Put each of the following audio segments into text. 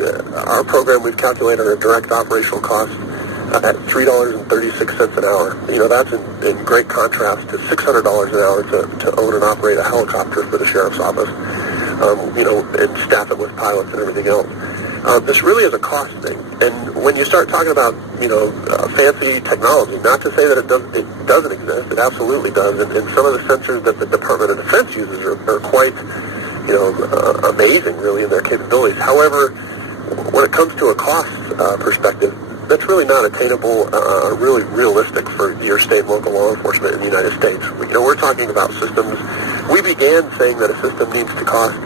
say our program we've calculated a direct operational cost at $3.36 an hour. That's in great contrast to $600 an hour to own and operate a helicopter for the sheriff's office, and staff it with pilots and everything else. This really is a cost thing. And when you start talking about, fancy technology, not to say that it doesn't exist, it absolutely does. And some of the sensors that the Department of Defense uses are quite, amazing, really, in their capabilities. However, when it comes to a cost perspective, that's really not attainable, really realistic for your state and local law enforcement in the United States. We're talking about systems. We began saying that a system needs to cost,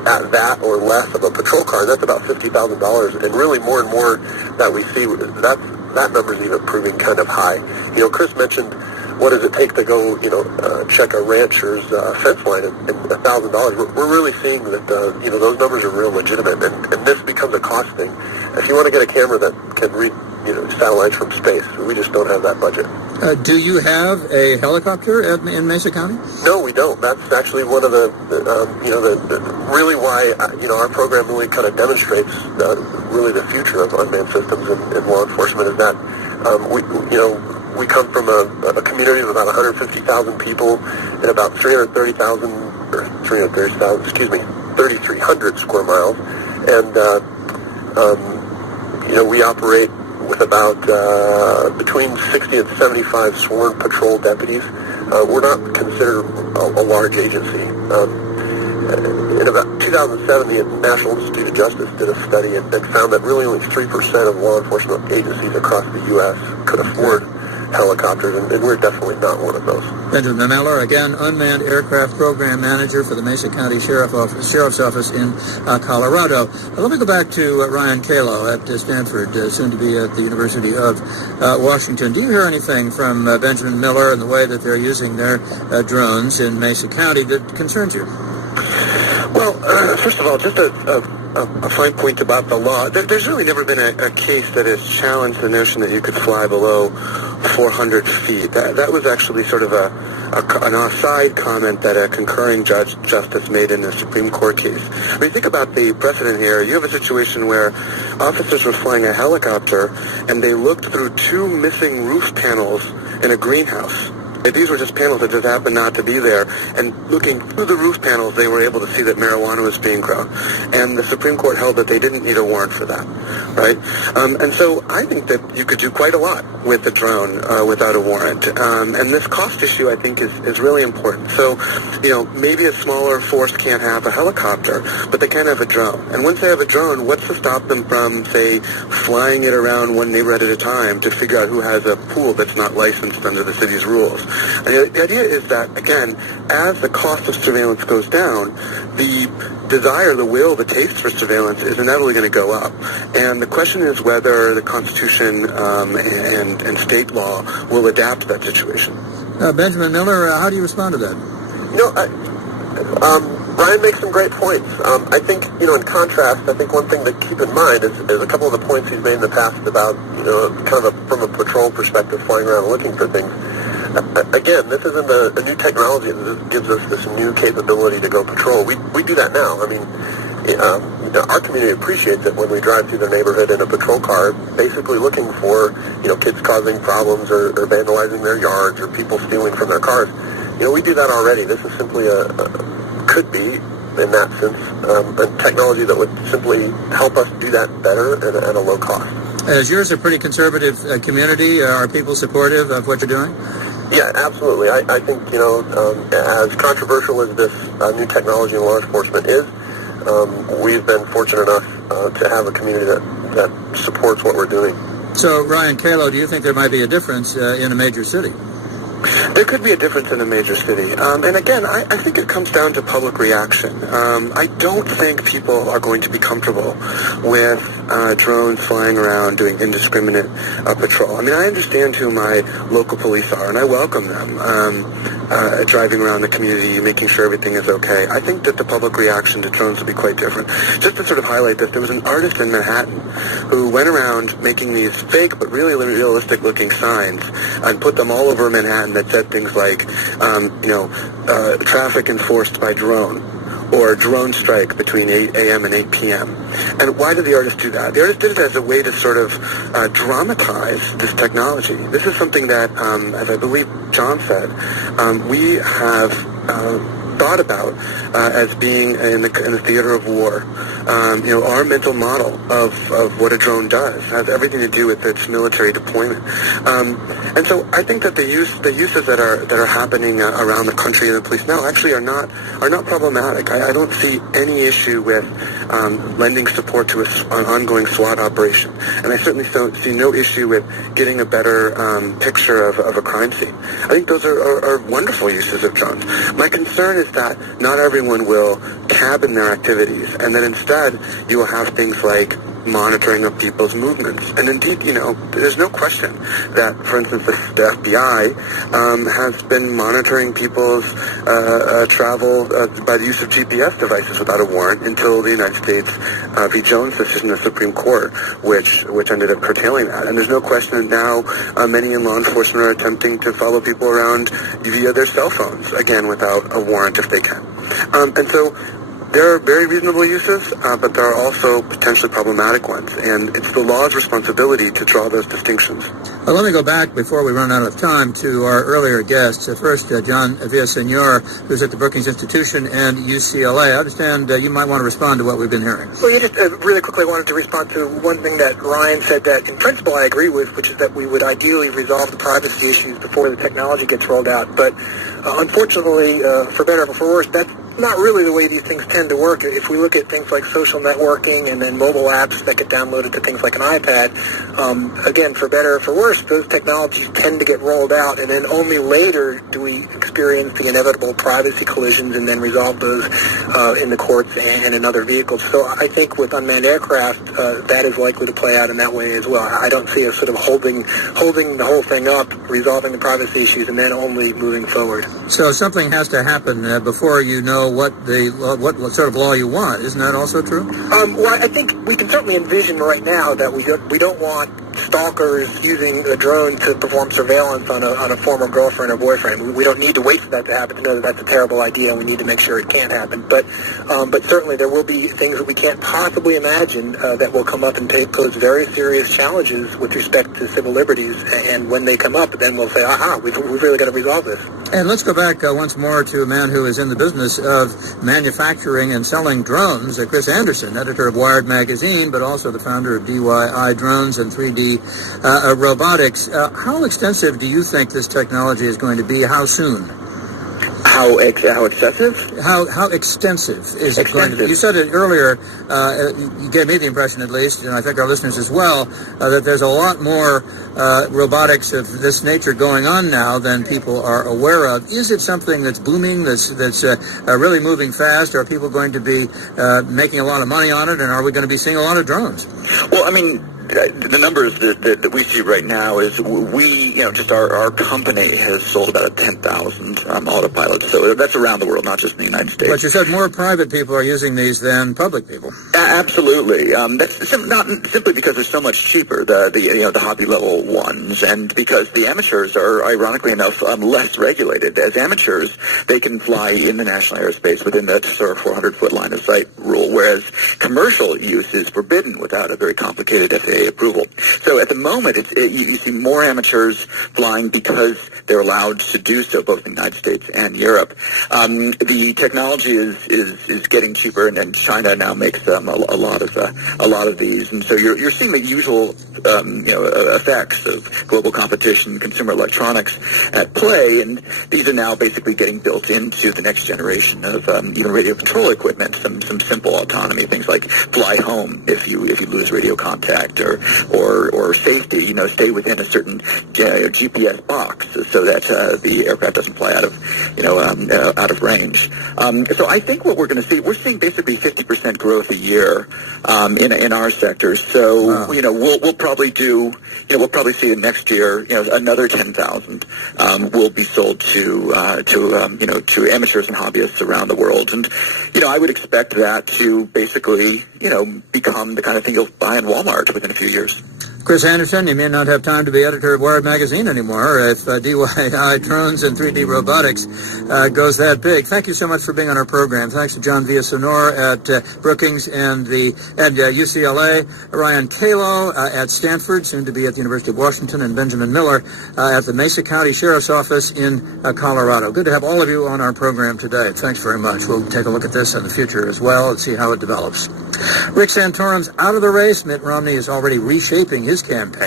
at that or less of a patrol car. That's about $50,000. And really more and more that we see, that number's even proving kind of high. Chris mentioned, what does it take to go, check a rancher's fence line and $1,000? We're really seeing that, those numbers are real legitimate, and this becomes a cost thing. If you want to get a camera that can read, satellites from space, we just don't have that budget. Do you have a helicopter in Mesa County? No, we don't. That's actually one of the really why, our program really kind of demonstrates really the future of unmanned systems in law enforcement is that we come from a community of about 150,000 people and about 3,300 square miles. And, we operate with about between 60 and 75 sworn patrol deputies. We're not considered a large agency. In about 2007, the National Institute of Justice did a study and found that really only 3% of law enforcement agencies across the U.S. could afford helicopters, and we're definitely not one of those. Benjamin Miller, again, Unmanned Aircraft Program Manager for the Mesa County Sheriff's Office in Colorado. Let me go back to Ryan Kalo at Stanford, soon to be at the University of Washington. Do you hear anything from Benjamin Miller and the way that they're using their drones in Mesa County that concerns you? Well, first of all, just a fine point about the law. There's really never been a case that has challenged the notion that you could fly below 400 feet. That was actually sort of an offside comment that a concurring justice made in the Supreme Court case. When you think about the precedent here, you have a situation where officers were flying a helicopter and they looked through two missing roof panels in a greenhouse. These were just panels that just happened not to be there. And looking through the roof panels, they were able to see that marijuana was being grown. And the Supreme Court held that they didn't need a warrant for that, right? And so I think that you could do quite a lot with the drone without a warrant. And this cost issue, I think, is really important. So, maybe a smaller force can't have a helicopter, but they can have a drone. And once they have a drone, what's to stop them from, say, flying it around one neighborhood at a time to figure out who has a pool that's not licensed under the city's rules? And the idea is that, again, as the cost of surveillance goes down, the desire, the will, the taste for surveillance is inevitably going to go up. And the question is whether the Constitution and state law will adapt to that situation. Benjamin Miller, how do you respond to that? Brian makes some great points. I think, in contrast, I think one thing to keep in mind is a couple of the points he's made in the past about, kind of from a patrol perspective, flying around and looking for things. Again, this isn't a new technology that gives us this new capability to go patrol. We do that now. I mean, our community appreciates it when we drive through their neighborhood in a patrol car, basically looking for, kids causing problems or vandalizing their yards or people stealing from their cars. We do that already. This is simply could be, in that sense, a technology that would simply help us do that better at a low cost. Is yours a pretty conservative community? Are people supportive of what you're doing? Yeah, absolutely. I think, as controversial as this new technology in law enforcement is, we've been fortunate enough to have a community that supports what we're doing. So, Ryan Kalo, do you think there might be a difference in a major city? There could be a difference in a major city. And again, I think it comes down to public reaction. I don't think people are going to be comfortable with drones flying around doing indiscriminate patrol. I mean, I understand who my local police are, and I welcome them driving around the community, making sure everything is okay. I think that the public reaction to drones will be quite different. Just to sort of highlight this, there was an artist in Manhattan who went around making these fake but really realistic-looking signs and put them all over Manhattan that said things like, traffic enforced by drone, or drone strike between 8 a.m. and 8 p.m. And why did the artist do that? The artist did it as a way to sort of dramatize this technology. This is something that, as I believe John said, we have thought about as being in the theater of war. Our mental model of what a drone does has everything to do with its military deployment. And so I think that the uses that are happening around the country and the police now actually are not problematic. I don't see any issue with lending support to an ongoing SWAT operation, and I certainly see no issue with getting a better picture of a crime scene. I think those are wonderful uses of drones. My concern is that not everyone will cabin their activities, and that instead you will have things like monitoring of people's movements. And indeed, there's no question that, for instance, the FBI has been monitoring people's travel by the use of GPS devices without a warrant until the United States v. Jones decision of the Supreme Court, which ended up curtailing that. And there's no question that now many in law enforcement are attempting to follow people around via their cell phones, again, without a warrant if they can. And so there are very reasonable uses, but there are also potentially problematic ones, and it's the law's responsibility to draw those distinctions. Well, let me go back before we run out of time to our earlier guests. First, John Villasenor, who's at the Brookings Institution and UCLA. I understand you might want to respond to what we've been hearing. Well, just really quickly wanted to respond to one thing that Ryan said that in principle I agree with, which is that we would ideally resolve the privacy issues before the technology gets rolled out. But unfortunately, for better or for worse, that's not really the way these things tend to work. If we look at things like social networking and then mobile apps that get downloaded to things like an iPad, again, for better or for worse, those technologies tend to get rolled out, and then only later do we experience the inevitable privacy collisions and then resolve those in the courts and in other vehicles. So I think with unmanned aircraft, that is likely to play out in that way as well. I don't see us sort of holding the whole thing up, resolving the privacy issues, and then only moving forward. So something has to happen before you know what sort of law you want. Isn't that also true? Well, I think we can certainly envision right now that we don't want stalkers using a drone to perform surveillance on a former girlfriend or boyfriend. We don't need to wait for that to happen to know that that's a terrible idea, and we need to make sure it can't happen. But certainly there will be things that we can't possibly imagine that will come up and pose very serious challenges with respect to civil liberties. And when they come up, then we'll say, we've really got to resolve this. And let's go back once more to a man who is in the business of manufacturing and selling drones, Chris Anderson, editor of Wired Magazine, but also the founder of DIY Drones and 3D Robotics. How extensive do you think this technology is going to be? How soon? How excessive? How extensive is it going to be? You said it earlier, you gave me the impression at least, and I think our listeners as well, that there's a lot more robotics of this nature going on now than people are aware of. Is it something that's booming, that's really moving fast? Are people going to be making a lot of money on it, and are we going to be seeing a lot of drones? Well, I mean, the numbers that we see right now is just our company has sold about 10,000 autopilots. So that's around the world, not just in the United States. But you said more private people are using these than public people. Absolutely. That's not simply because they're so much cheaper, the hobby level ones, and because the amateurs are, ironically enough, less regulated. As amateurs, they can fly in the national airspace within the sort of 400-foot line of sight rule, whereas commercial use is forbidden without a very complicated FAA approval. So at the moment, you see more amateurs flying because they're allowed to do so, both in the United States and Europe. The technology is getting cheaper, and China now makes a lot of these, and so you're seeing the usual effects of global competition, consumer electronics at play, and these are now basically getting built into the next generation of even radio control equipment. Some simple autonomy, things like fly home if you lose radio contact, or safety, stay within a certain GPS box so that the aircraft doesn't fly out of range. So I think what we're seeing basically 50% growth a year in our sector. So wow. We'll probably see it next year. Another 10,000 will be sold to amateurs and hobbyists around the world, and I would expect that to basically become the kind of thing you'll buy in Walmart within a few years. Chris Anderson, you may not have time to be editor of Wired Magazine anymore if DIY drones and 3D robotics goes that big. Thank you so much for being on our program. Thanks to John Villasenor at Brookings and at UCLA, Ryan Kalo at Stanford, soon to be at the University of Washington, and Benjamin Miller at the Mesa County Sheriff's Office in Colorado. Good to have all of you on our program today. Thanks very much. We'll take a look at this in the future as well and see how it develops. Rick Santorum's out of the race. Mitt Romney is already reshaping his campaign.